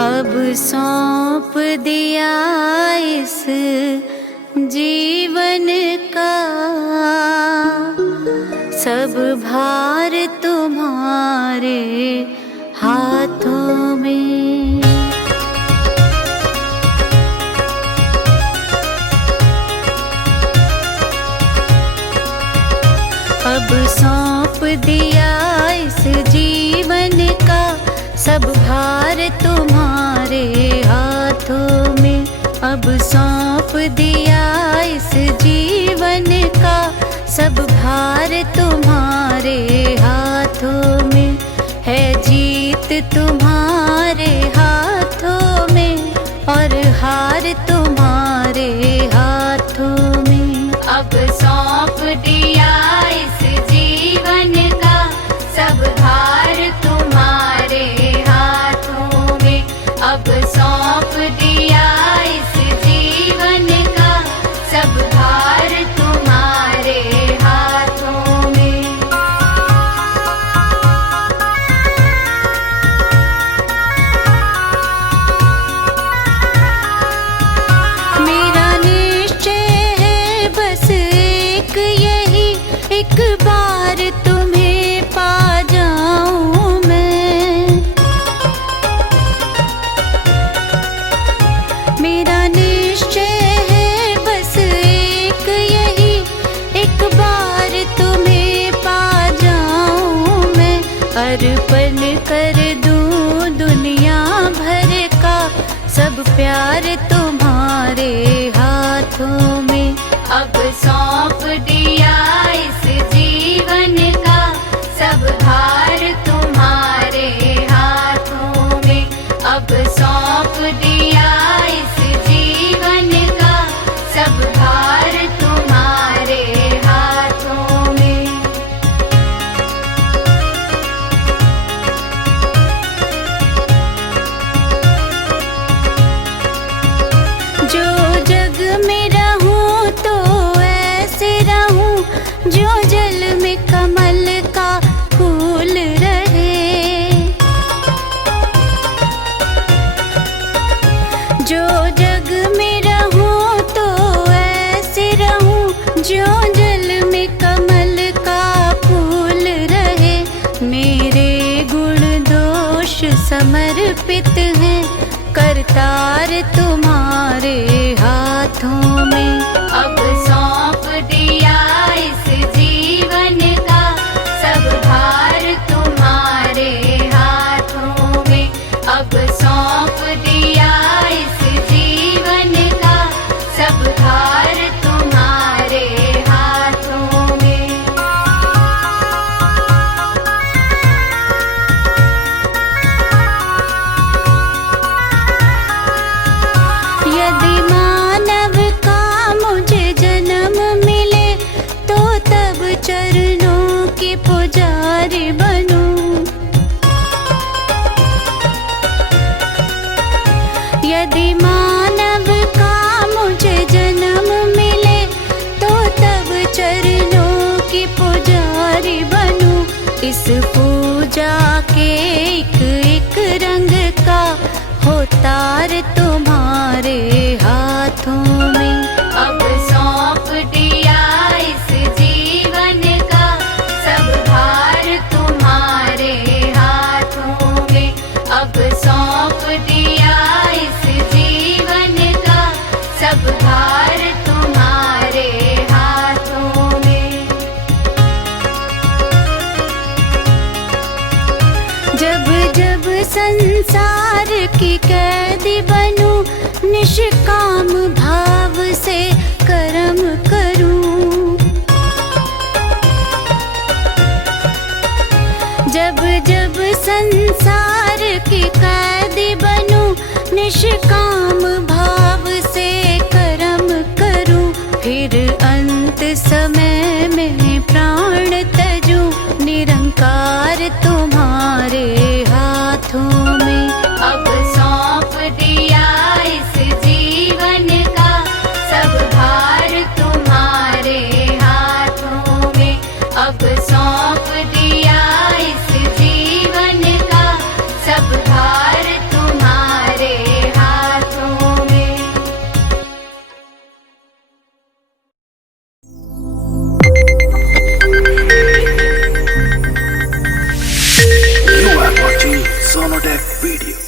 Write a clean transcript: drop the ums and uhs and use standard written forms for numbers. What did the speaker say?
अब सौंप दिया इस जीवन का सब भार तुम्हारे हाथों में। अब सौंप दिया इस जीवन का सब भार तुम्हारे हाथों में। अब सौंप दिया इस जीवन का सब भार तुम्हारे हाथों में। है जीत तुम्हारे हाथों में और हार तुम्हारे हाथों में। अब सौंप दिया इस जीवन का सब भार तुम्हारे हाथों में। अब सौंप दिया इस जीवन का सब भार तुम्हारे हाथों में। मेरा निश्चय है बस एक यही, एक बार तुम्हें पा जाऊं मैं। मेरा निश्चय है बस एक यही, एक बार तुम्हें पा जाऊं मैं। अर्पण कर दूं दुनिया भर का सब प्यार तुम्हारे हाथों में। अब सौंप दिया इस जीवन का सब भार तुम्हारे हाथों में। अब सौंप दिया इस जीवन का सब भार तुम्हारे हाथों में। जो जग में रहूं तो ऐसे रहूं जो जल में कमल का फूल रहे। जो जग में रहूं तो ऐसे रहूं जो जल में कमल का फूल रहे। मेरे गुण दोष समर्पित हैं करतार तुम्हारे हाथों में। अब सौंप दिया इस जीवन का सब भार तुम्हारे हाथों में। अब सौंप दिया इस जीवन का सब भार तुम्हारे हाथों में। यदि मानव का मुझे जन्म मिले तो तब चरणों के पुजारी बनूं। यदि मानव का मुझे जन्म मिले तो तब चरणों की पुजारी बनूं। इस पूजा के एक एक रंग का हो तार तुम्हारे हाथों में। अब सौंप दिया इस जीवन का सब भार तुम्हारे हाथों में। अब सौंप दिया इस जीवन का सब भार तुम्हारे हाथों में। जब जब संसार की कैदी बनूं निष्काम भाव से कर्म करूं। जब जब संसार की कैदी बनूं निष्काम भाव से कर्म करूं। फिर अंत समय में प्राण तजूं निरंकार तुम्हारे हाथों में। अब सौंप दिया इस जीवन का सब भार तुम्हारे हाथों में। अब सौंप दिया इस जीवन का सब भार तुम्हारे Sonotech Video.